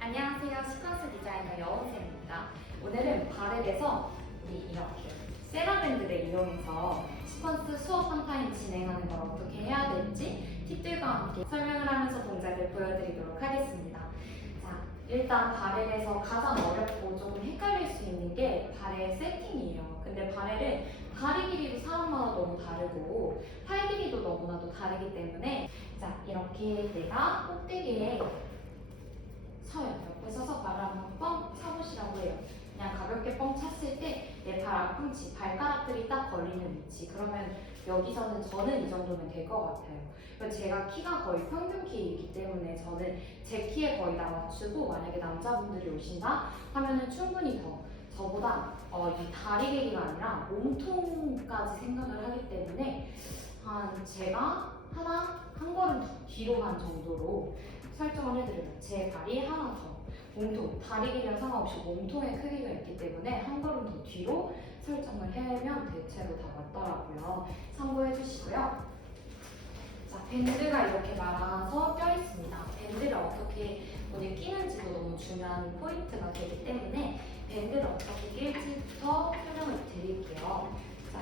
안녕하세요. 시퀀스 디자이너 여원쌤입니다. 오늘은 바르게서 우리 이렇게 세라밴드를 이용해서 시퀀스 수업 한 타임 진행하는 걸 어떻게 해야 될지 팁들과 함께 설명을 하면서 동작을 보여드리도록 하겠습니다. 자, 일단 바렐에서 가장 어렵고 조금 헷갈릴 수 있는 게 바렐 세팅이에요. 근데 바렐은 다리 길이도 사람마다 너무 다르고 팔 길이도 너무나도 다르기 때문에 자, 이렇게 내가 꼭대기에 서요. 옆에 서서 발을 한번 뻥 차보시라고 해요. 그냥 가볍게 뻥 찼을 때 내 발 앞꿈치, 발가락들이 딱 걸리는 위치. 그러면 여기서는 저는 이 정도면 될 것 같아요. 그리고 제가 키가 거의 평균 키이기 때문에 저는 제 키에 거의 다 맞추고 만약에 남자분들이 오신다 하면은 충분히 더 저보다 이 다리 길이가 아니라 몸통까지 생각을 하기 때문에 제가 한 걸음 뒤로 한 정도로 설정을 해드려요. 제 발이 하나 더 몸통, 다리 길이랑 상관없이 몸통의 크기가 있기 때문에 한 걸음 더 뒤로 설정을 하면 대체로 다 맞더라고요. 참고해 주시고요. 자, 밴드가 이렇게 말아서 껴있습니다. 밴드를 어떻게 오늘 끼는지도 너무 중요한 포인트가 되기 때문에 밴드를 어떻게 낄지부터 설명을 드릴게요. 자,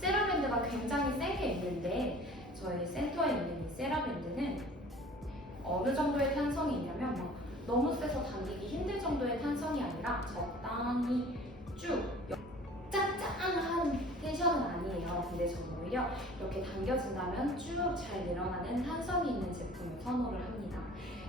세라밴드가 굉장히 세게 있는데 저희 센터에 있는 이 세라밴드는 어느 정도의 탄성이 있냐면 너무 세서 당기기 힘들 정도의 탄성이 아니라 적당히 쭉 짱짱한 텐션은 아니에요. 근데 저는 오히려 이렇게 당겨진다면 쭉 잘 늘어나는 탄성이 있는 제품을 선호를 합니다.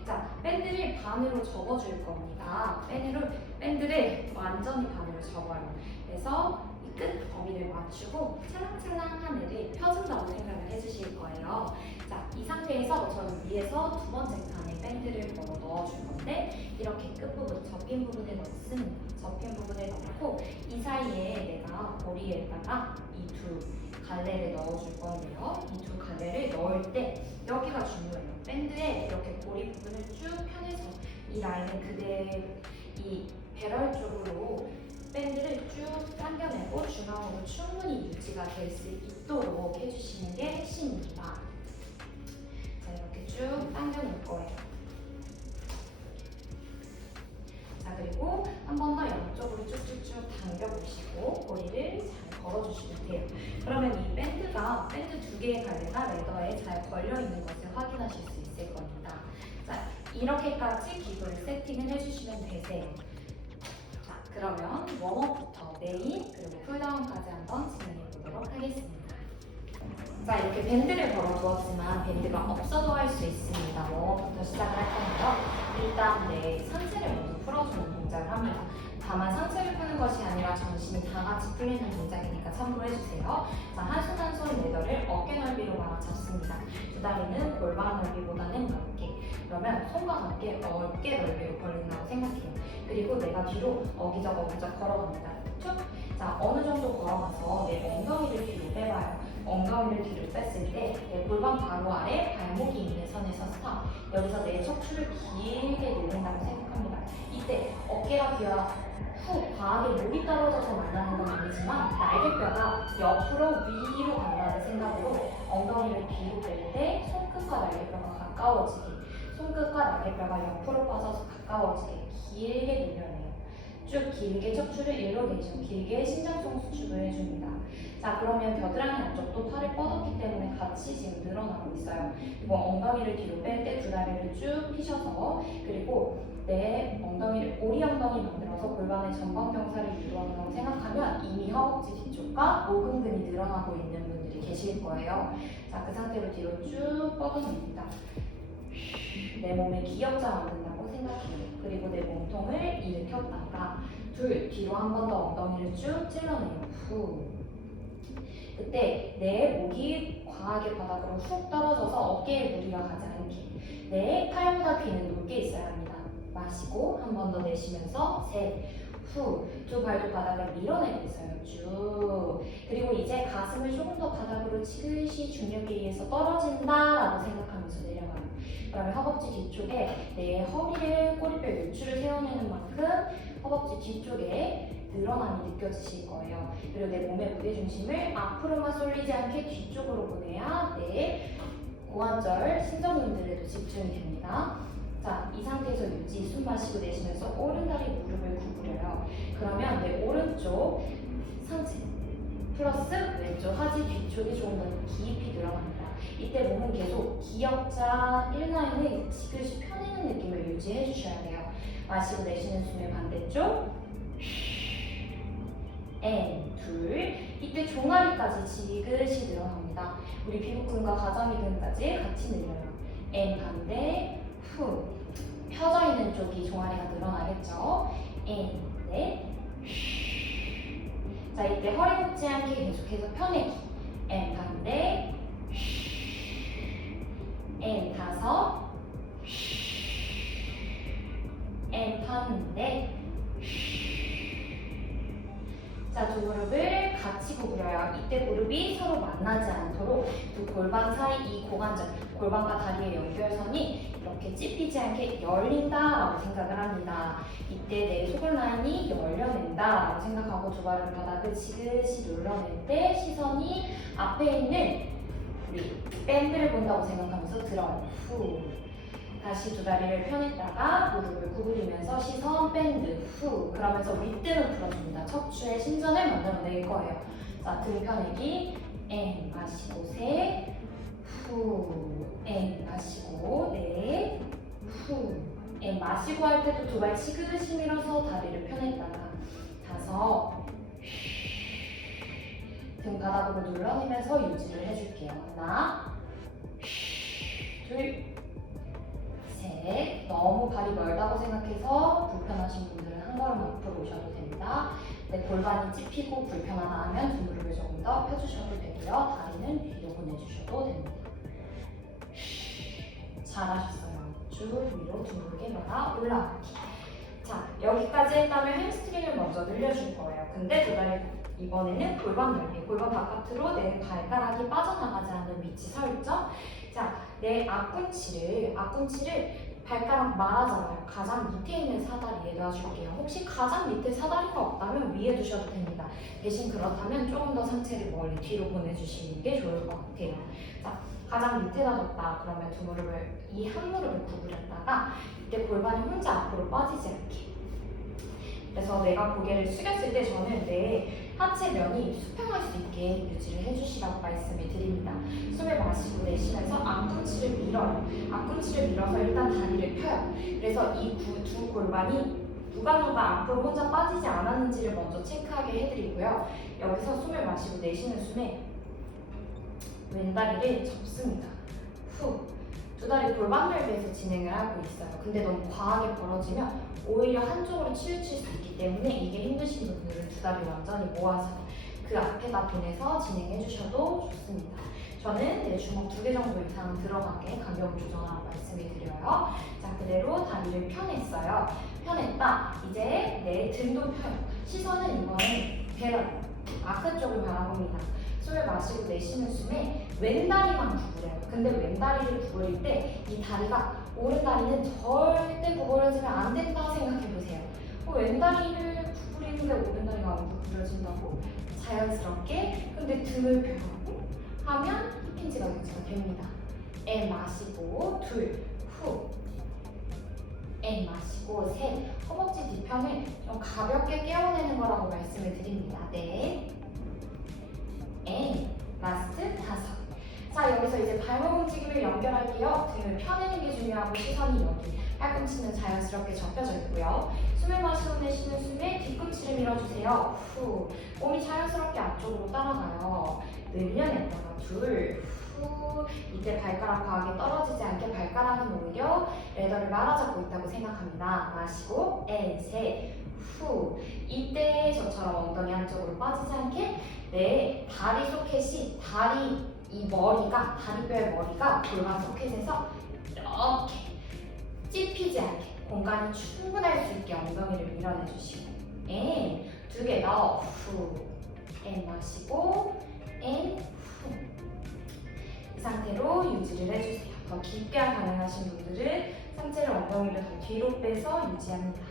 자, 밴드를 반으로 접어줄 겁니다. 밴드를 완전히 반으로 접어요. 그래서 이 끝 범위를 맞추고 찰랑찰랑한 애를 펴준다고 생각을 해주실 거예요. 자, 이 상태에서 저는 위에서 두 번째 칸에 밴드를 넣어줄 건데 이렇게 끝부분, 접힌 부분에 넣습니다. 접힌 부분에 넣고 이 사이에 내가 머리에다가 이 두 갈래를 넣어줄 건데요. 이 두 갈래를 넣을 때 여기가 중요해요. 밴드에 이렇게 고리 부분을 쭉 펴내서 이 라인을 그대로 이 배럴 쪽으로 밴드를 쭉 당겨내고 중앙으로 충분히 유지가 될 수 있도록 해주시는 게 핵심입니다. 자, 이렇게 쭉 당겨낼 거예요. 자, 그리고 한 번 더 양쪽으로 쭉쭉쭉 당겨보시고 고리를 잘 걸어주시면 돼요. 그러면 이 밴드 두 개의 갈래가 레더에 잘 걸려있는 것을 확인하실 수 있을 겁니다. 자, 이렇게까지 기본 세팅을 해주시면 되세요. 자, 그러면 웜업부터 메인 그리고 쿨다운까지 한번 진행해 보도록 하겠습니다. 자, 이렇게 밴드를 걸어두었지만 밴드가 없어도 할 수 있습니다. 웜업부터 시작을 할 건데요. 일단 내 상체를 먼저 풀어주는 동작을 합니다. 다만 상체를 푸는 것이 아니라 전신이 다 같이 풀리는 동작이니까 참고해주세요. 자, 한 손 한 손 레더를 어깨 넓이로 맞춰습니다. 두 다리는 골반 넓이보다는 넓게. 그러면 손과 함께 어깨 넓이로 벌린다고 생각해요. 그리고 내가 뒤로 어기적 걸어갑니다. 툭! 자, 어느 정도 걸어가서 내 엉덩이를 뒤로 빼봐요. 엉덩이를 뒤로 뺐을 때 내 골반 바로 아래 발목이 있는 선에서 스탑. 여기서 내 척추를 길게 늘린다고 생각합니다. 이때 어깨가 뒤와 후 과하게 목이 떨어져서 만나는 건 아니지만 날개뼈가 옆으로 위로 간다는 생각으로 엉덩이를 뒤로 뺄 때 손끝과 날개뼈가 가까워지게, 손끝과 날개뼈가 옆으로 빠져서 가까워지게 길게 늘려내요. 쭉 길게 척추를 일로게이션, 길게 신장성 수축을 해줍니다. 자, 그러면 겨드랑이 안쪽도 팔을 뻗었기 때문에 같이 지금 늘어나고 있어요. 그리고 엉덩이를 뒤로 뺄 때 두 다리를 쭉 펴셔서 그리고 내 엉덩이를 오리 엉덩이 만들어서 골반의 전방 경사를 유도한다고 생각하면 이미 허벅지 뒤쪽과 모근근이 늘어나고 있는 분들이 계실 거예요. 자, 그 상태로 뒤로 쭉 뻗어냅니다. 내 몸에 기역자 만든다고 생각해요. 그리고 내 몸통을 일으켰다가 뒤로 한 번 더 엉덩이를 쭉 찔러내요. 후. 그때 내 목이 과하게 바닥으로 훅 떨어져서 어깨에 무리가 가지 않게 내 팔보다 귀는 높게 있어야 합니다. 마시고 한 번 더 내쉬면서 셋, 후. 두 발도 바닥을 밀어내고 있어요. 쭉. 그리고 이제 가슴을 조금 더 바닥으로 치듯이 중력에 의해서 떨어진다라고 생각하면서 내려가요. 그러면 허벅지 뒤쪽에 내 허리를 꼬리뼈 요추를 세워내는 만큼 허벅지 뒤쪽에 늘어남이 느껴지실 거예요. 그리고 내 몸의 무게중심을 앞으로만 쏠리지 않게 뒤쪽으로 보내야 내 고관절 신전근들에도 집중이 됩니다. 자, 이 상태에서 유지, 숨 마시고 내쉬면서 오른다리 무릎을 구부려요. 그러면 내 오른쪽 상체 플러스 왼쪽 하지 뒤쪽이 조금 더 깊이 들어갑니다. 이때 몸은 계속 기역자 1라인을 지그시 펴내는 느낌을 유지해 주셔야 돼요. 마시고 내쉬는 숨의 반대쪽 N 둘. 이때 종아리까지 지그시 들어갑니다. 우리 비복근과 가자미근까지 같이 늘려요. N 반대 후. 펴져 있는 쪽이 종아리가 늘어나겠죠. N 넷. 자, 이때 허리 굽지 않게 계속해서 펴내기. N 반대. N 다섯. N 반대. 자, 두 무릎을 같이 구부려요. 이때 무릎이 서로 만나지 않도록 두 골반 사이 이 고관절, 골반과 다리의 연결선이 이렇게 찝히지 않게 열린다라고 생각을 합니다. 이때 내 소굴 라인이 열려낸다라고 생각하고 두 발을 바닥을 지그시 눌러낼 때 시선이 앞에 있는 우리 밴드를 본다고 생각하면서 들어요. 후. 다시 두 다리를 펴냈다가 무릎을 구부리면서 시선 밴드 후. 그러면서 윗등을 풀어줍니다. 척추의 신전을 만들어낼 거예요. 자, 등 펴내기. N 마시고 셋. 후. N 마시고 넷. 후. N 마시고 할 때도 두 발 지그시 밀어서 다리를 펴냈다가 다섯. 등 바닥으로 눌러내면서 유지를 해줄게요. 하나. 둘. 셋. 너무 발이 멀다고 생각해서 불편하신 분들은 한 걸음 앞으로 오셔도 됩니다. 네, 골반이 찝히고 불편하다 하면 두 무릎을 조금 더 펴주셔도 되고요. 다리는 뒤로 보내주셔도 됩니다. 잘하셨어요. 쭉 위로 둥글게 말아 올라가기. 자, 여기까지 했다면 햄스트링을 먼저 늘려줄 거예요. 근데 두 다리 이번에는 골반 넓이, 골반 바깥으로 내 발가락이 빠져나가지 않는 위치 설정. 자, 내 앞꿈치를 발가락 말아잡아요. 가장 밑에 있는 사다리에 놔줄게요. 혹시 가장 밑에 사다리가 없다면 위에 두셔도 됩니다. 대신 그렇다면 조금 더 상체를 멀리 뒤로 보내주시는 게 좋을 것 같아요. 자, 가장 밑에다 뒀다 그러면 두 무릎을 이 한 무릎을 구부렸다가 이때 골반이 혼자 앞으로 빠지지 않게. 그래서 내가 고개를 숙였을 때 저는 내 하체 면이 수평할 수 있게 유지를 해주시라고 말씀을 드립니다. 숨을 마시고 내쉬면서 앞꿈치를 밀어요. 앞꿈치를 밀어서 일단 다리를 펴요. 그래서 이 두 골반이 누가 앞으로 혼자 빠지지 않았는지를 먼저 체크하게 해드리고요. 여기서 숨을 마시고 내쉬는 숨에 왼다리를 접습니다. 후. 두 다리 골반 넓이에서 진행을 하고 있어요. 근데 너무 과하게 벌어지면 오히려 한쪽으로 치우칠 수 있기 때문에 이게 힘드신 분들은 두 다리 완전히 모아서 그 앞에다 보내서 진행해 주셔도 좋습니다. 저는 내 주먹 2개 정도 이상 들어가게 간격을 조정하라고 말씀을 드려요. 자, 그대로 다리를 펴냈어요. 펴냈다. 이제 내 등도 펴요. 시선은 이번엔 배럴, 아크 쪽을 바라봅니다. 숨을 마시고 내쉬는 숨에 왼다리만 구부려요. 근데 왼다리를 구부릴 때 이 다리가 오른다리는 절대 구부러지면 안 된다고 생각해보세요. 왼다리를 구부리는데 오른다리가 안 구부러진다고? 자연스럽게 근데 등을 펴고 하면 힙힌지가 유지가 됩니다. N 마시고 둘, 후. N 마시고 셋. 허벅지 뒤편을 좀 가볍게 깨워내는 거라고 말씀을 드립니다. 네. N 라스트 다섯. 자, 여기서 이제 발목 움직임을 연결할게요. 등을 펴내는 게 중요하고 시선이 여기. 팔꿈치는 자연스럽게 접혀져 있고요. 숨을 마시고 내쉬는 숨에 뒤꿈치를 밀어주세요. 후. 몸이 자연스럽게 앞쪽으로 따라가요. 늘려냈다가 둘. 후. 이때 발가락 과하게 떨어지지 않게 발가락은 오히려 레더를 말아잡고 있다고 생각합니다. 마시고 N 셋. 후. 이때 저처럼 엉덩이 한쪽으로 빠지지 않게 내 다리 소켓이 이 머리가 다리뼈의 머리가 골반 소켓에서 이렇게 찝히지 않게 공간이 충분할 수 있게 엉덩이를 밀어내 주시고 N 2개 더 후. N 마시고 N 후. 이 상태로 유지를 해주세요. 더 깊게 가능하신 분들은 상체를 엉덩이를 더 뒤로 빼서 유지합니다.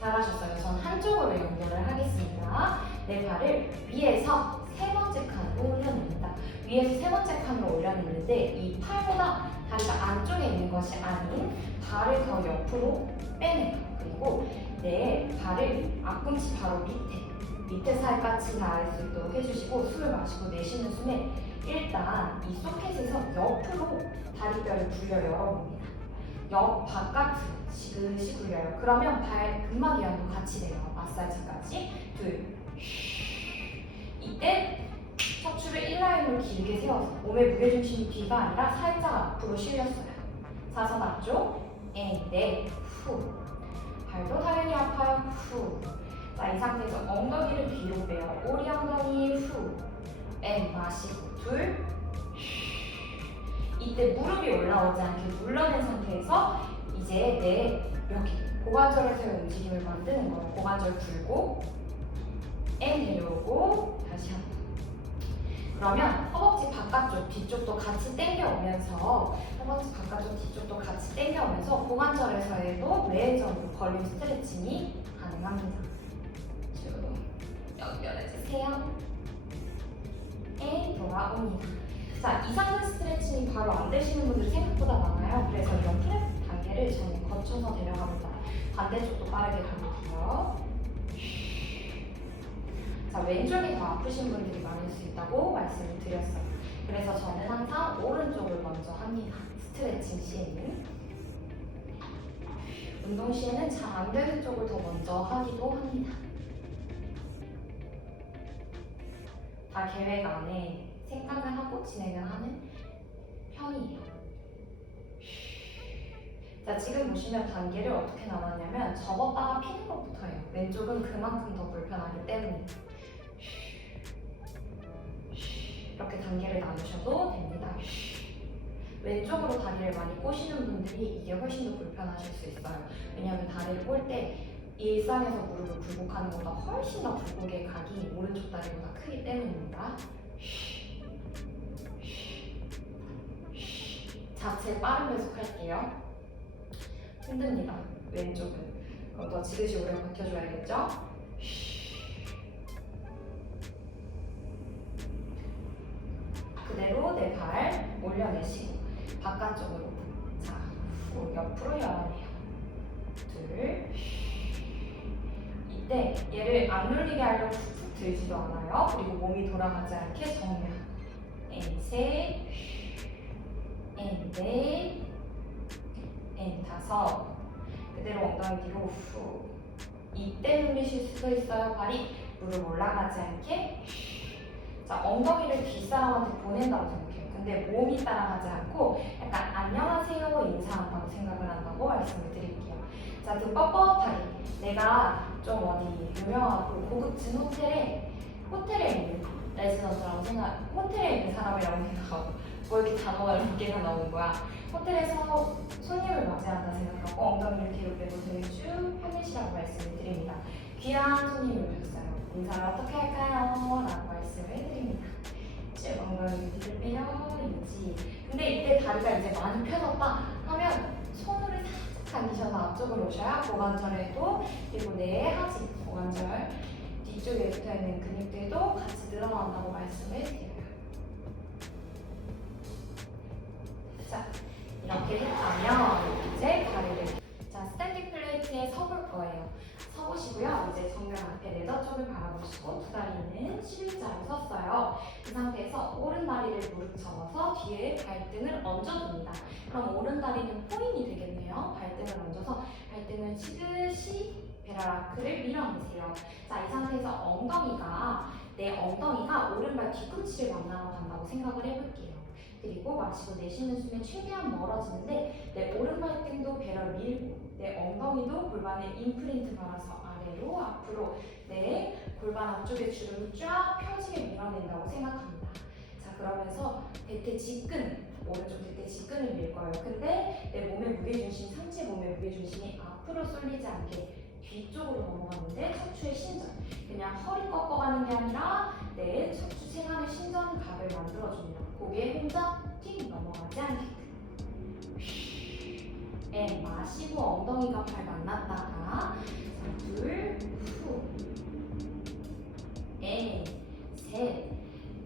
잘하셨어요. 전 한쪽으로 연결을 하겠습니다. 내 발을 위에서 세 번째 칸으로 올려놓는다. 위에서 세 번째 칸으로 올려놓는데 이 팔보다 다리가 안쪽에 있는 것이 아닌 발을 더 옆으로 빼내요. 그리고 내 발을 앞꿈치 바로 밑에 살까지 닿을 수 있도록 해주시고 숨을 마시고 내쉬는 숨에 일단 이 소켓에서 옆으로 다리뼈를 굴려 열어봅니다. 옆 바깥으로 지그시 굴려요. 그러면 발 근막이랑도 같이 돼요. 마사지까지. 둘. 이때 척추를 1라인으로 길게 세워서 몸의 무게중심이 뒤가 아니라 살짝 앞으로 실렸어요. 사선 앞쪽. 네. 후. 발도 당연히 아파요. 후. 자, 이 상태에서 엉덩이를 뒤로 빼요. 오리 엉덩이 후. 마시고 둘. 이때 무릎이 올라오지 않게 눌러낸 상태에서 이제 내 여기 고관절에서의 움직임을 만드는 거예요. 고관절 굴고 내려오고 다시 한 번. 그러면 허벅지 바깥쪽 뒤쪽도 같이 당겨오면서 허벅지 바깥쪽 뒤쪽도 같이 당겨오면서 고관절에서에도 뇌전으로 벌림 스트레칭이 가능합니다. 쭉 연결해주세요. 돌아옵니다. 자, 이 상태 스트레칭이 바로 안 되시는 분들이 생각보다 많아요. 그래서 이런 프랩 단계를 저는 거쳐서 데려갑니다. 반대쪽도 빠르게 가볼게요. 자, 왼쪽이 더 아프신 분들이 많을 수 있다고 말씀을 드렸어요. 그래서 저는 항상 오른쪽을 먼저 합니다. 스트레칭 시에는. 운동 시에는 잘 안 되는 쪽을 더 먼저 하기도 합니다. 다 계획 안에 생각을 하고 진행을 하는 편이에요. 자, 지금 보시면 단계를 어떻게 나눴냐면 접었다가 피는 것부터 해요. 왼쪽은 그만큼 더 불편하기 때문에 이렇게 단계를 나누셔도 됩니다. 왼쪽으로 다리를 많이 꼬시는 분들이 이게 훨씬 더 불편하실 수 있어요. 왜냐하면 다리를 꼴 때 일상에서 무릎을 굴곡하는 것보다 훨씬 더 굴곡의 각이 오른쪽 다리보다 크기 때문입니다. 자체 빠른 배속할게요. 힘듭니다. 왼쪽은. 그럼 더 지그시 오래 버텨줘야겠죠? 그대로 내 발 올려내시고 바깥쪽으로. 자, 후 옆으로 열어내요. 둘. 이때 얘를 안 눌리게 하려고 툭툭 들지도 않아요. 그리고 몸이 돌아가지 않게 정면. 셋. 넷. 다섯. 그대로 엉덩이 뒤로 후. 이때 눌리실 수도 있어요. 발이 무릎 올라가지 않게. 자, 엉덩이를 뒷사람한테 보낸다고 생각해요. 근데 몸이 따라가지 않고 약간 안녕하세요 인사한다고 생각을 한다고 말씀을 드릴게요. 자, 등 뻣뻣하게. 내가 좀 어디 유명하고 고급진 호텔에 있는 레지던트라고 호텔에 있는 사람이라고 생각하고 뭐 이렇게 단어가 몇 개가 나오는 거야. 호텔에서 손님을 맞이한다 생각하고 엉덩이를 뒤로 빼고 등을 쭉 펴내시라고 말씀을 드립니다. 귀한 손님이 오셨어요. 인사를 어떻게 할까요? 라고 말씀을 드립니다. 쭉 엉덩이를 뒤로 빼요. 인지. 근데 이때 다리가 이제 많이 펴졌다 하면 손으로 살짝 당기셔서 앞쪽으로 오셔야 고관절에도 그리고 내 하지 고관절 뒤쪽에 붙어있는 근육들도 같이 늘어난다고 말씀을 드려요. 자, 이렇게 했다면 이제 다리를 스탠딩 플레이트에 서볼 거예요. 서보시고요. 이제 정면 앞에 네더 쪽을 바라보시고 두 다리는 11자로 섰어요. 그 상태에서 오른 다리를 무릎 접어서 뒤에 발등을 얹어줍니다. 그럼 오른 다리는 포인이 되겠네요. 발등을 얹어서 발등을 지그시 베라라크를 밀어내세요. 자, 이 상태에서 내 엉덩이가 오른발 뒤꿈치를 만나러 간다고 생각을 해볼게요. 그리고 마시고 내쉬는 숨에 최대한 멀어지는데 내 오른발등도 배를 밀고 내 엉덩이도 골반에 임프린트 받아서 아래로 앞으로 내 골반 앞쪽에 주름이 쫙 펴지게 밀어낸다고 생각합니다. 자, 그러면서 대퇴 직근, 오른쪽 대퇴 직근을 밀 거예요. 근데 내 몸의 무게중심, 상체 몸의 무게중심이 앞으로 쏠리지 않게 뒤쪽으로 넘어가는데 척추의 신전, 그냥 허리 꺾어가는 게 아니라 내 척추 체간의 신전각을 만들어줍니다. 고개 혼자 틱 넘어가지 않게끔. 앤 마시고 엉덩이가 발 만났다가 자, 둘, 후. 앤 셋.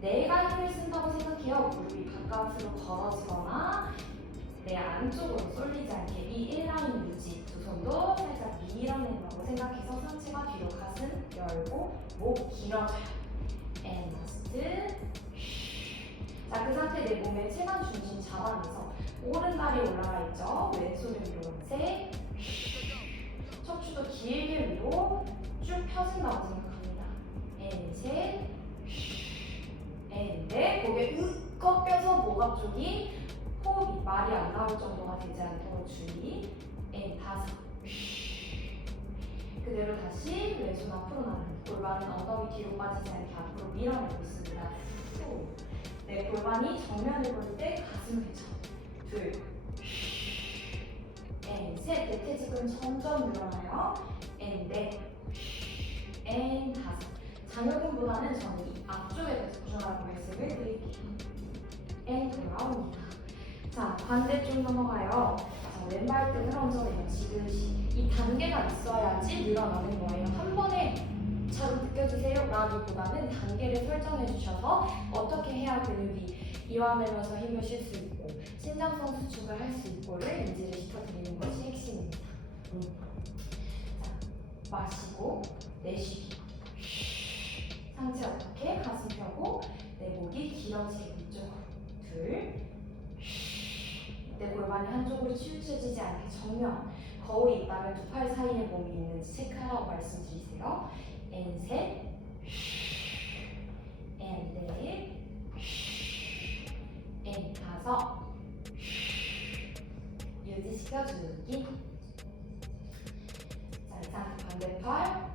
내가 힘을 쓴다고 생각해요. 무릎이 바깥으로 걸어지거나 내 안쪽으로 쏠리지 않게 이 1라인 유지. 두 손도 살짝 밀어낸다고 생각해서 상체가 뒤로 가슴 열고 목 길어져요. 앤 라스트. 자, 그 상태 내 몸의 체간 중심 잡아내서 오른다리 올라가 있죠. 왼손을 위로 셋. 척추도 길게 위로 쭉 펴진다고 생각합니다. 앤 셋. 앤 넷. 고개 으 꺾여서 목 앞쪽이 호흡이 말이 안 나올 정도가 되지 않도록 주의. 앤 다섯. 그대로 다시 왼손 앞으로 나가는 골반은 엉덩이 뒤로 빠지지 않게 앞으로 밀어내고 있습니다. 후. 내 골반이 정면을 볼 때 가슴 회전. 둘. 앤 셋. 내 체중은 점점 늘어나요. 앤 넷. 앤 다섯. 장요근보다는 저는 이 앞쪽에 집중하라고 말씀을 드릴게요. 앤 돌아옵니다. 자, 반대쪽 넘어가요. 자, 왼발 등을 얹어내요. 지그시. 이 단계가 있어야지 늘어나는 거예요. 한 번에 잘 느껴지세요? 라기보다는 단계를 설정해 주셔서 어떻게 해야 근육이 이완되면서 힘을 쉴 수 있고 신장성 수축을 할 수 있고를 인지를 시켜드리는 것이 핵심입니다. 자, 마시고 내쉬기. 상체 어떻게? 가슴 펴고 내 목이 길어지게 이쪽으로. 둘. 내 골반이 한쪽으로 치우쳐지지 않게 정면. 거울이 있다면 두 팔 사이에 몸이 있는지 체크하라고 말씀드리세요. 앤 셋. 앤 넷. 앤 다섯. 유지시켜주기. 자, 이 상태 반대팔.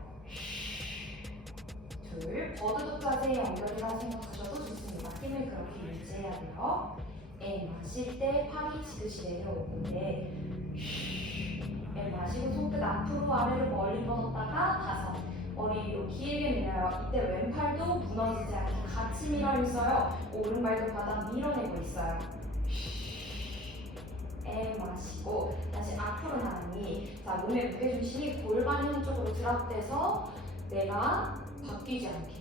둘. 버드독 자세의 연결이라고 생각하셔도 좋습니다. 힘을 그렇게 유지해야 돼요. 앤 마실 때 팔이 지그시 내려오는데 앤 마시고 손끝 앞으로 아래로 멀리 뻗었다가 다섯. 머리 위로 길게 밀어요. 이때 왼팔도 무너지지 않게 같이 밀어 있어요. 오른발도 바닥 밀어내고 있어요. 앤 마시고 다시 앞으로 나가니 자, 몸의 무게중심이 골반 한쪽으로 드랍돼서 내가 바뀌지 않게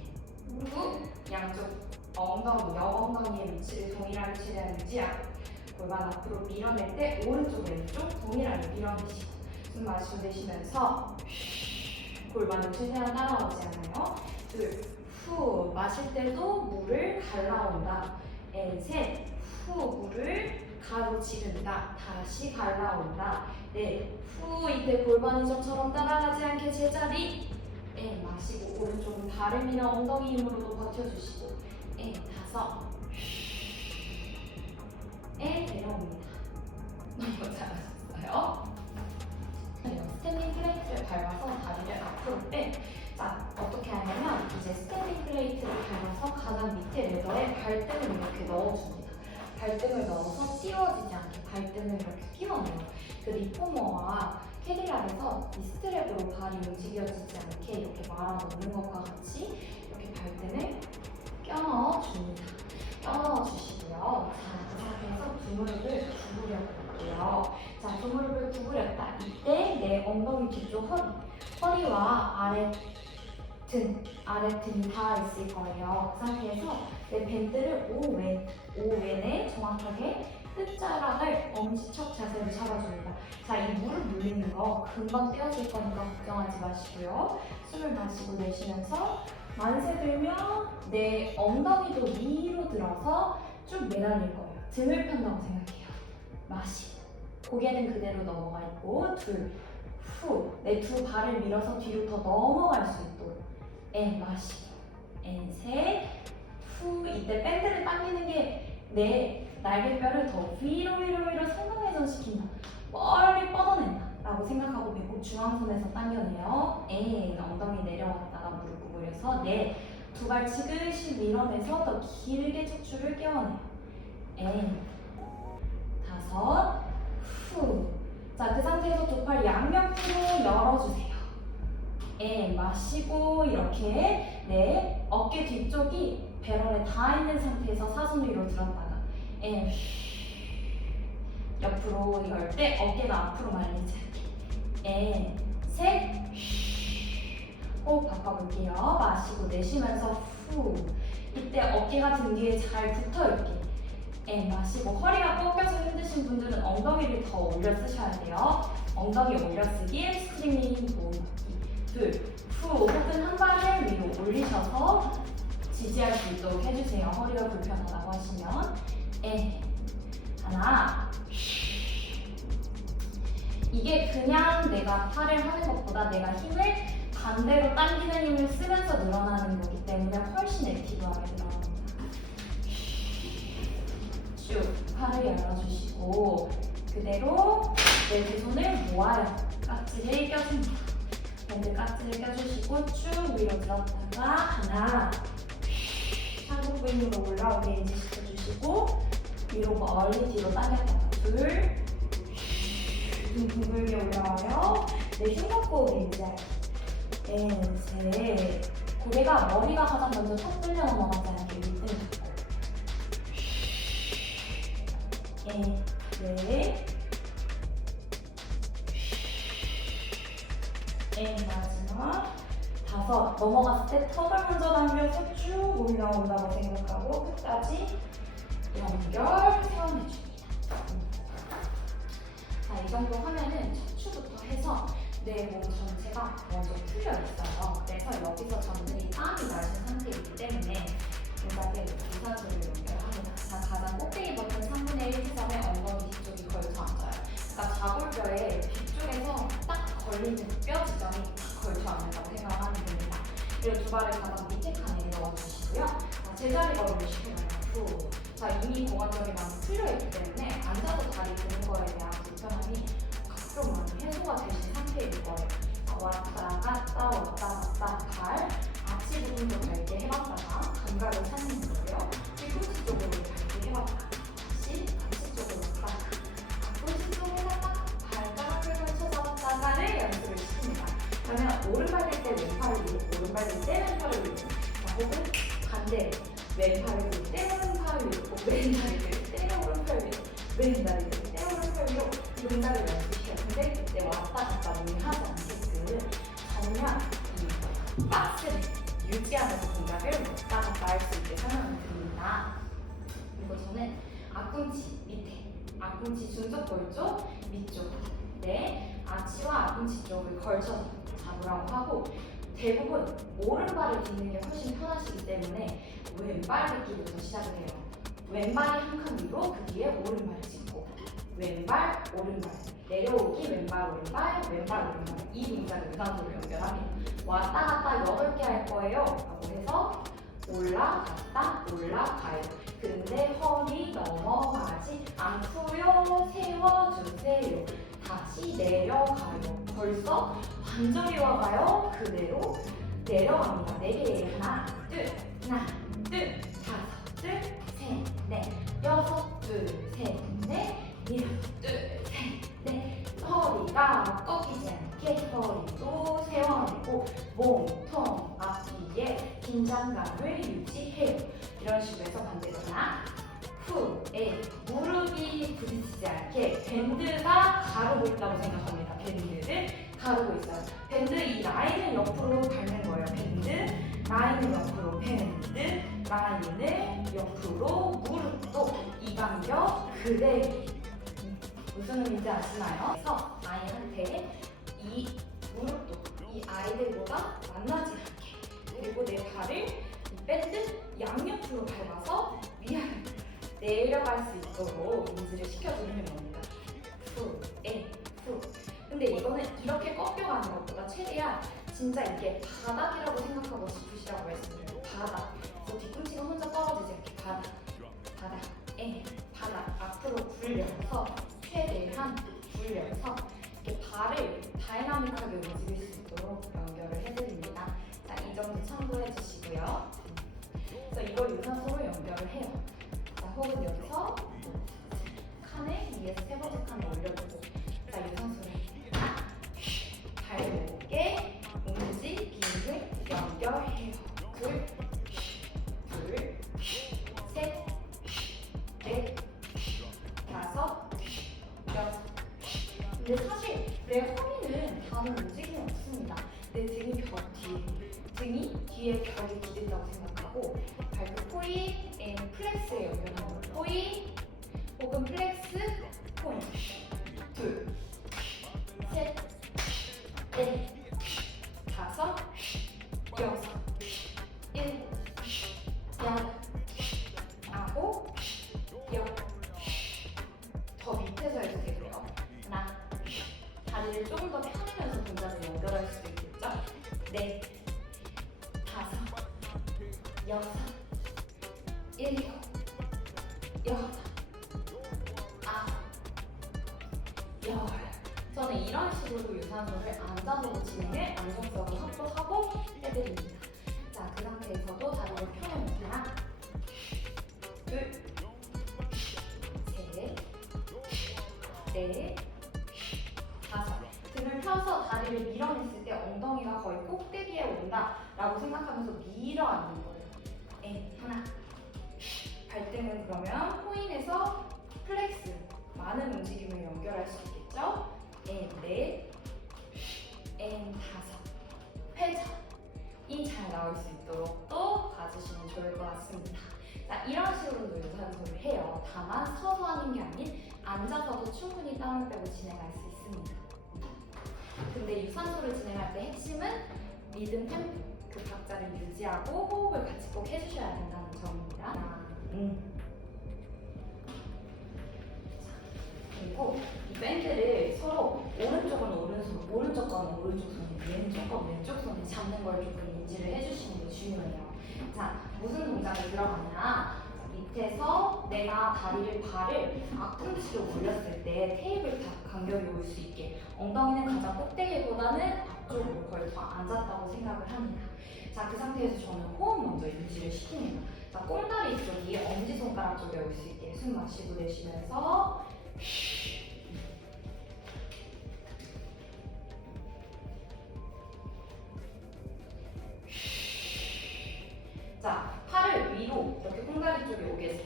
그리고 양쪽 엉덩이, 옆엉덩이의 위치를 동일하게 최대한 유지하고 골반 앞으로 밀어낼 때 오른쪽, 왼쪽 동일하게 밀어내시고 숨 마시고 내쉬면서 골반을 최대한 따라오지 않아요. 둘, 후 마실 때도 물을 갈라온다. 셋, 후 물을 가로지른다. 다시 갈라온다. 넷, 후 이때 골반이 저처럼 따라가지 않게 제자리. 마시고 오른쪽은 발을 밀어 엉덩이 힘으로도 버텨주시고. 다섯. 내려옵니다. 너무 잘하셨어요. 스탠딩 플레이트를 밟아서 다리를 앞으로 빼. 자, 어떻게 하냐면 이제 스탠딩 플레이트를 밟아서 가장 밑에 레버에 발등을 이렇게 넣어줍니다. 발등을 넣어서 띄워지지 않게 발등을 이렇게 끼워내요. 그 리포머와 캐딜락에서 이 스트랩으로 발이 움직여지지 않게 이렇게 말아놓는 것과 같이 이렇게 발등을 껴넣어줍니다. 껴넣어주시고요. 자, 그 상태에서 두 무릎을 구부려 볼게요. 자, 두 무릎을 구부렸다. 이때 내 엉덩이 뒤쪽 허리와 아래 등이 닿아 있을 거예요. 그 상태에서 내 밴드를 오왼에 정확하게 끝자락을 엄지척 자세로 잡아줍니다. 자, 이 무릎 눌리는 거 금방 떼어질 거니까 걱정하지 마시고요. 숨을 마시고 내쉬면서 만세 들며 내 엉덩이도 위로 들어서 쭉 매달릴 거예요. 등을 편다고 생각해요. 마시고 고개는 그대로 넘어가 있고 둘, 후 내 두 발을 밀어서 뒤로 더 넘어갈 수 있도록 마시고 셋, 후 이때 밴드를 당기는 게 내 날개뼈를 더 위로 상강회전시킨다. 멀리 뻗어낸다 라고 생각하고 배꼽 중앙선에서 당겨내요. 엉덩이 내려왔다가 무릎 구부려서 넷, 두 발 지그시 밀어내서 더 길게 척추를 끼워내요. 다섯, 후. 자, 그 상태에서 두 팔 양옆으로 열어주세요. 마시고 이렇게 내 어깨 뒤쪽이 배럴에 닿아 있는 상태에서 사선 위로 들었다가 옆으로 이걸 때 어깨가 앞으로 말리지 않게. 셋. 호흡 바꿔볼게요. 마시고 내쉬면서 후. 이때 어깨가 등 뒤에 잘 붙어있게. 마시고 허리가 꺾여서 힘드신 분들은 엉덩이를 더 올려 쓰셔야 돼요. 엉덩이 올려 쓰기, 스트링 모으기. 둘. 후. 혹은 한 발을 위로 올리셔서 지지할 수 있도록 해주세요. 허리가 불편하다고 하시면. 하나. 이게 그냥 내가 팔을 하는 것보다 내가 힘을 반대로 당기는 힘을 쓰면서 늘어나는 거기 때문에 훨씬 액티브하게 늘어납니다. 쭉 팔을 열어주시고 그대로 네 두 손을 모아요. 깍지를 껴줍니다. 밴드 깍지를 껴주시고 쭉 위로 들었다가 하나, 한국 부인으로 올라오게 인지시켜주시고 위로 멀리 뒤로 당겼다가 둘, 둥글게 올라와요. 네, 흉곽 인지하기. 셋. 고개가 머리가 가장 먼저 턱 끌려 넘어가지 않게 밑을 잡고. 마지막 다섯. 넘어갔을 때 턱을 먼저 당겨서 쭉 올라온다고 생각하고 끝까지 연결 세워내줍니다. 자, 이 정도 하면은 척추부터 해서 내 몸 전체가 먼저 풀려 있어요. 그래서 여기서 전들이 땀이 나신 상태이기 때문에 동작에 유산소를 연결합니다. 자, 가장 꼭대기 버튼 3분의 1 지점에 엉덩이 뒤쪽이 걸쳐 앉아요. 그러니까 좌골뼈에 뒤쪽에서 딱 걸리는 뼈 지점이 딱 걸쳐 앉는다고 생각하면 됩니다. 그리고 두 발을 가장 밑에 칸에 넣어주시고요. 제자리 걸음을 시켜봐요. 후. 자, 이미 고관절이 많이 풀려있기 때문에 앉아서 다리 드는 거에 대한 불편함이 각종 많이 해소가 되신 상태일 거예요. 왔다 갔다 왔다 갔다 발 아치 부분도 밝게 해봤다가 감각을 찾는 거예요. 뒤꿈치 쪽으로 밝게 해봤다가 다시 아치 쪽으로 왔다 앞꿈치 쪽에다가 발가락을 걸쳐 잡았다가를 연습을 시킵니다. 그러면 오른발 들 때 왼팔을 위로, 오른발 들 때 왼팔을 위로, 혹은 반대 왼팔을 들 때 오른팔을 위로, 왼다리 들 때 오른팔 위로, 왼다리 들 때 오른팔 위로 이 동작을 연습시켜요. 근데 그때 왔다 갔다 몸이 하지 않게끔 전면 이 박스를 유지하면서 동작을 왔다 갔다 할 수 있게 설명을 드립니다. 그리고 저는 앞꿈치 밑에, 앞꿈치 중족골 쪽, 밑쪽 아치와 앞꿈치 쪽을 걸쳐서 잡으라고 하고 대부분 오른발을 딛는 게 훨씬 편하시기 때문에 왼발 딛기부터 시작을 해요. 왼발이 한 칸 위로 그 뒤에 오른발을 짚고 왼발, 오른발 내려오기 왼발, 오른발, 왼발, 오른발 이 동작을 유산소로 연결합니다. 왔다 갔다 8개 할 거예요 라고 해서 올라갔다 올라가요. 근데 허리 넘어가지 않고요. 세워주세요. 다시 내려가요. 벌써 관절이 와가요. 그대로 내려갑니다. 4개. 하나, 둘, 하나, 둘, 다섯, 둘, 셋, 넷, 여섯, 둘, 셋, 넷, 일곱, 둘, 셋, 넷. 허리가 꺾이지 않게 허리도 세워내고 몸통 앞뒤에 긴장감을 유지해요. 이런 식으로 해서 반대로 하나, 후에 무릎이 부딪히지 않게 밴드가 가르고 있다고 생각합니다. 밴드를 가르고 있어요. 밴드 이 라인을 옆으로 밟는 거예요. 밴드 라인을 옆으로, 밴드 라인을 옆으로, 무릎도 이 간격 그대로. 무슨 의미인지 아시나요? 그래서 아이한테 이 무릎도 이 아이들보다 만나지 않게, 그리고 내 발을 이 밴드 양옆으로 밟아서 위아래로 내려갈 수 있도록 인지를 시켜주는 겁니다. 후. 근데 이거는 이렇게 꺾여가는 것보다 최대한 진짜 이게 바닥이라고 생각하고 싶으시라고 말씀드려요. 바닥. 그래서 뒤꿈치가 혼자 떨어지지 않게 바닥 앞으로 굴려서 최대한 굴려서 이렇게 발을 다이나믹하게 움직일 수 있도록 연결을 해드립니다. 자, 이 점도 참고해 주시고요. 그래서 이걸 유산소로 연결을 해요. 자, 혹은 여기서 칸을 위에서 3번째 칸을 올려주고, 자, 유산소를 발 높게 움직임을 연결해요. 둘, 셋, 넷, 다섯, 뒤에 벽이 부딪다고 생각하고 발끝 포인 앤 플렉스에 연결하는 포인 혹은 플렉스 포인 둘, 셋, 넷, 다섯, 여섯, 일곱, 여덟, 아홉, 열. 더 밑에서 해도 되고요. 하나, 다리를 조금 더 펴면서 동작을 연결할 수도 있겠죠? 넷, 다섯, 여섯, 일곱, 여덟, 아홉, 열. 저는 이런 식으로 유산소를 앉아서도 진행을 안정적으로 확보하고 해드립니다. 자, 그 상태에서도 다리를 펴놓으면 하나, 둘, 셋, 넷, 다섯. 등을 펴서 다리를 밀어냈을 때 엉덩이가 거의 꼭대기에 온다라고 생각하면서 밀어 앉는 거예요. 하나. 발등은 그러면 포인에서 플렉스, 많은 움직임을 연결할 수 있겠죠? 넷, 다섯. 회전이 잘 나올 수 있도록 또 봐주시면 좋을 것 같습니다. 자, 이런 식으로도 유산소를 해요. 다만 서서 하는 게 아닌 앉아서도 충분히 땀을 빼고 진행할 수 있습니다. 근데 유산소를 진행할 때 핵심은 리듬 템포, 그 박자를 유지하고 호흡을 같이 꼭 해주셔야 된다는 점입니다. 그리고 이 밴드를 서로 오른쪽은 오른손, 오른쪽 건 오른쪽 손, 왼쪽 건 왼쪽 손에 잡는 걸 조금 인지를 해주시는 게 중요해요. 자, 무슨 동작이 들어가냐? 밑에서 내가 발을 앞꿈치로 올렸을 때 테이블 탑 간격이 올 수 있게 엉덩이는 가장 꼭대기보다는 앞쪽으로 거의 더 앉았다고 생각을 합니다. 자, 그 상태에서 저는 호흡 먼저 유지를 시킵니다. 자, 꽁다리 쪽이 엄지손가락 쪽에 올 수 있게 숨 마시고 내쉬면서 자, 팔을 위로 이렇게 꽁다리 쪽에 오게,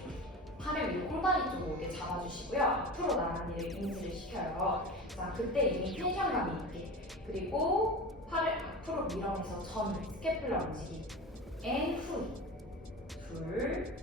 팔을 위로 꽁다리 쪽으로 오게 잡아주시고요. 앞으로 나가는 일을 인지를 시켜요. 자, 그때 이미 텐션감이 있게, 그리고 팔을 앞으로 밀어내서 전 스캐플라 움직임 앤 후, 둘,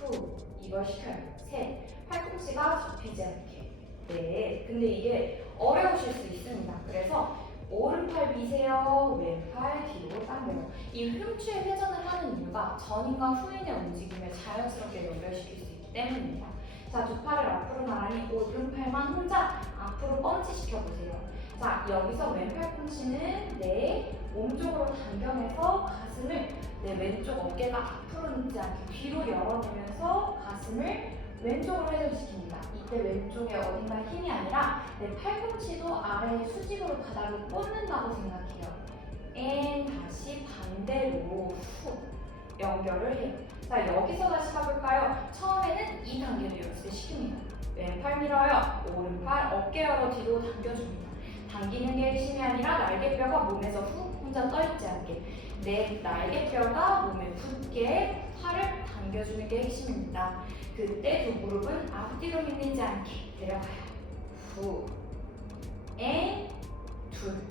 후, 이걸 시켜요. 셋, 팔꿈치가 접히지 않게. 네, 근데 이게 어려우실 수 있습니다. 그래서 오른팔 미세요, 왼팔 뒤로 당겨요. 이 흉추의 회전을 하는 이유가 전인과 후인의 움직임을 자연스럽게 연결시킬 수 있기 때문입니다. 자, 두 팔을 앞으로 나란히 오른팔만 혼자 앞으로 펀치 시켜보세요. 자, 여기서 왼팔 펀치는 내 몸쪽으로 당겨내서 가슴을 내 왼쪽 어깨가 앞으로 눕지 않게 뒤로 열어내면서 가슴을 왼쪽으로 회전시킵니다. 이때 왼쪽에 어딘가 힘이 아니라 내 팔꿈치도 아래에 수직으로 바닥을 꽂는다고 생각해요. 다시 반대로 후 연결을 해요. 자, 여기서 다시 가볼까요? 처음에는 이 단계를 연습을 시킵니다. 왼팔 밀어요. 오른팔 어깨 열어 뒤로 당겨줍니다. 당기는 게 핵심이 아니라 날개뼈가 몸에서 훅 혼자 떠있지 않게 내 날개뼈가 몸에 붙게 팔을 당겨주는 게 핵심입니다. 그때 두 무릎은 앞뒤로 밀리지 않게 내려가요. 후, 둘,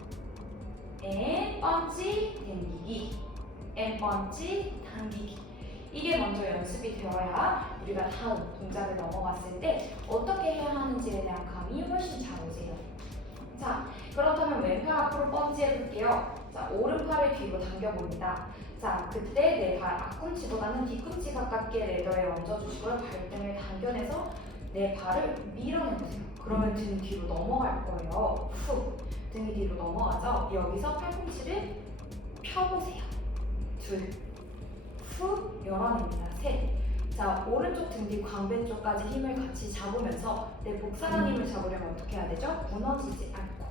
펀치, 당기기, 펀치, 당기기. 이게 먼저 연습이 되어야 우리가 다음 동작을 넘어갔을 때 어떻게 해야 하는지에 대한 감이 훨씬 잘 오세요. 자, 그렇다면 왼팔 앞으로 펀치 해볼게요. 자, 오른팔을 뒤로 당겨봅니다. 자, 그때 내 발 앞꿈치보다는 뒤꿈치 가깝게 레더에 얹어주시고요. 발등을 당겨내서 내 발을 밀어내보세요. 그러면 등 뒤로 넘어갈 거예요. 후, 등이 뒤로 넘어가죠. 여기서 팔꿈치를 펴보세요. 둘, 후, 열어냅니다. 셋. 자, 오른쪽 등 뒤 광배 쪽까지 힘을 같이 잡으면서 내 복사랑 힘을 잡으려면 어떻게 해야 되죠? 무너지지 않고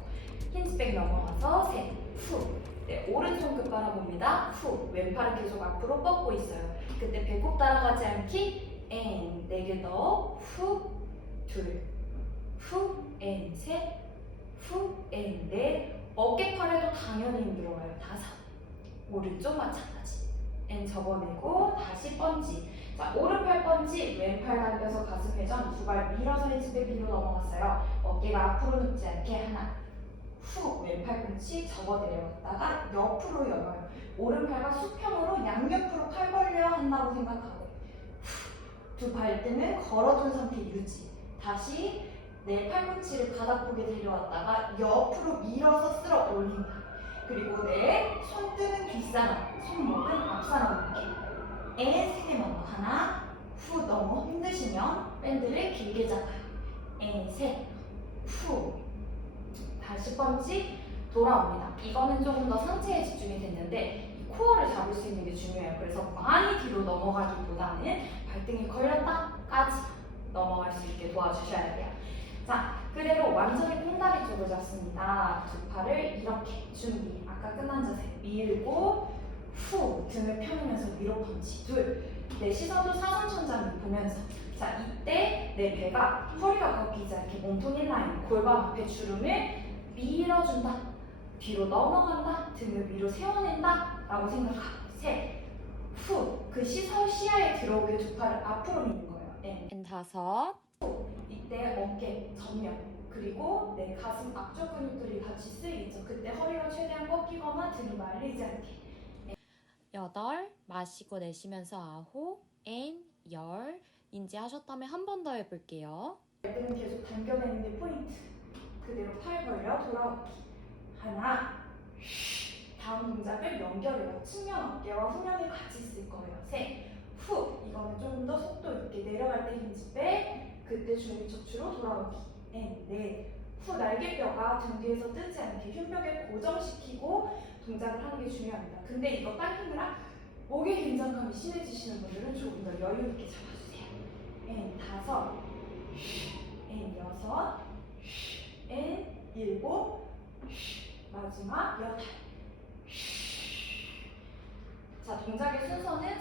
힌지백 넘어가서 셋, 후. 네, 오른손끝 바라봅니다. 후, 왼팔은 계속 앞으로 뻗고 있어요. 그때 배꼽 따라가지 않기 앤, 4개 더, 후, 둘, 후, 앤, 셋, 후, 앤, 넷. 어깨팔에도 당연히 힘들어가요. 5. 오른쪽 마찬가지. 앤 접어내고 다시 펀치. 자, 오른팔 펀치, 왼팔 당겨서 가슴 회전, 두 발 밀어서 힌지백 뒤로 넘어갔어요. 어깨가 앞으로 눕지 않게 하나, 후, 왼팔꿈치 접어 내려갔다가 옆으로 열어요. 오른팔과 수평으로 양옆으로 팔 벌려야 한다고 생각하고 두 발등은 걸어준 상태 유지. 다시 내 팔꿈치를 바닥쪽에 데려왔다가 옆으로 밀어서 쓸어 올린다. 그리고 내 손등은 뒷사람, 손목은 앞사람 이렇게. 세 개만 더. 하나, 후 너무 힘드시면 밴드를 길게 잡아요. 셋, 후. 다시 번지 돌아옵니다. 이거는 조금 더 상체에 집중이 됐는데 이 코어를 잡을 수 있는 게 중요해요. 그래서 많이 뒤로 넘어가기보다는 발등이 걸렸다까지 넘어갈 수 있게 도와주셔야 돼요. 자, 그대로 완전히 꽁다리 쪽을 잡습니다. 두 팔을 이렇게 준비. 아까 끝난 자세 밀고 후 등을 펴면서 위로 펀치. 둘, 내 시선도 사선천장을 보면서. 자, 이때 내 배가 허리가 꺾이지 않게 몸통 인라인, 골반 앞에 주름을 밀어준다. 뒤로 넘어간다. 등을 위로 세워낸다. 라고 생각하고. 셋, 후. 그 시선 시야에 들어오게 두 팔을 앞으로 미는 거예요. 다섯. 이때 어깨 전면. 그리고 내 가슴 앞쪽 근육들이 같이 쓰이죠. 그때 허리가 최대한 꺾이거나 등이 말리지 않게. 여덟. 마시고 내쉬면서 아홉. 열. 인지하셨다면 한 번 더 해볼게요. 발등은 계속 당겨내는 게 포인트. 그대로 팔 벌려 돌아오기. 하나. 다음 동작을 연결해요. 측면 어깨와 후면을 같이 쓸 거예요. 셋. 후. 이거는 조금 더 속도 있게 내려갈 때 힘지 빼. 그때 중위 척추로 돌아오기. 넷. 후 날개뼈가 등 뒤에서 뜨지 않게 흉벽에 고정시키고 동작을 하는 게 중요합니다. 근데 이거 빨리느라 목의 긴장감이 심해지시는 분들은 조금 더 여유 있게 잡아주세요. 다섯. 여섯. 일곱. 마지막 여덟. 자, 동작의 순서는